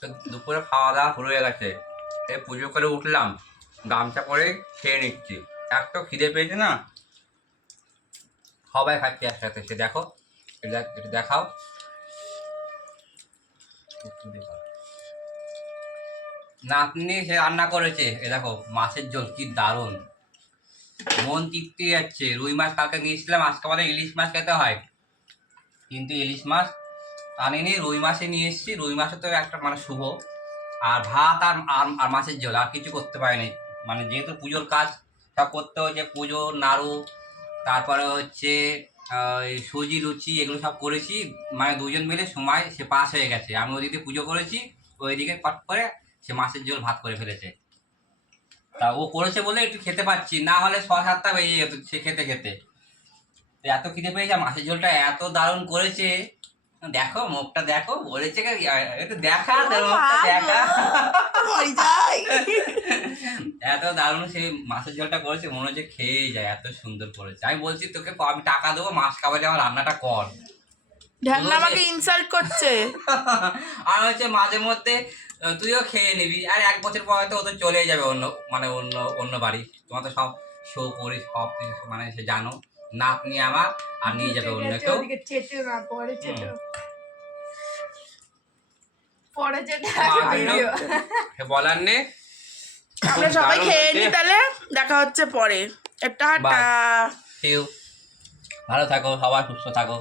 তো দুপুরে খাওয়া দাওয়া শুরু হয়ে গেছে, এই পুজো করে উঠলাম, গামছা করে খেয়ে নিচ্ছি। এত খিদে পেয়েছে না, সবাই খাচ্ছি একসাথে। সে দেখো, এটা দেখাও। নাতনি সে রান্না করেছে, এ দেখো মাছের ঝোল কি দারুণ, মন তৃপ্তি যাচ্ছে। রুই মাছ কালকে নিয়েছিলাম, আজকে আমাদের ইলিশ মাছ খেতে হয়, কিন্তু ইলিশ মাছ আনিনি, রুই মাছই নিয়ে এসেছি। রুই মাছে তো একটা মানে শুভ, আর ভাত আর আর মাছের ঝোল, আর কিছু করতে পারিনি। মানে যেহেতু পুজোর কাজ সব করতে হয়েছে, পুজো নাড়ু, তারপরে হচ্ছে সুজি লুচি, এগুলো সব করেছি। মানে দুজন মিলে সময় সে পাস হয়ে গেছে। আমি ওইদিকে পুজো করেছি, ওইদিকে পট করে সে মাছের ঝোল ভাত করে ফেলেছে। তা ও করেছে বলে একটু খেতে পাচ্ছি, না হলে 6-7টা বেজে যেত সে খেতে খেতে। এত খিদে পেয়েছে, মাছের ঝোলটা এত দারুণ করেছে। দেখো মুখটা দেখো, বলেছে একটু দেখা, মুখটা দেখা। এত দারুণ সেই মাছের ঝোলটা করেছে, মনে হচ্ছে খেয়ে যায়, এত সুন্দর করেছে। আমি বলছি তোকে আমি টাকা দেবো, মাছ খাবার আমার রান্নাটা কর। আমাকে ইনসাল্ট করছে। আর হচ্ছে মাঝে মধ্যে তুইও খেয়ে নিবি, আর 1 বছর পর হয়তো ও তো চলে যাবে অন্য, মানে অন্য বাড়ি। তোমার তো সব শো করি, সব কিছু মানে সে জানো, নাতনি আমার, আর নিয়ে যাবে অন্য কেউ। বলার নেই। আমরা সবাই খেয়ে নি, তাহলে দেখা হচ্ছে পরে। টাটা। ভালো থাকো, সবাই সুস্থ থাকো।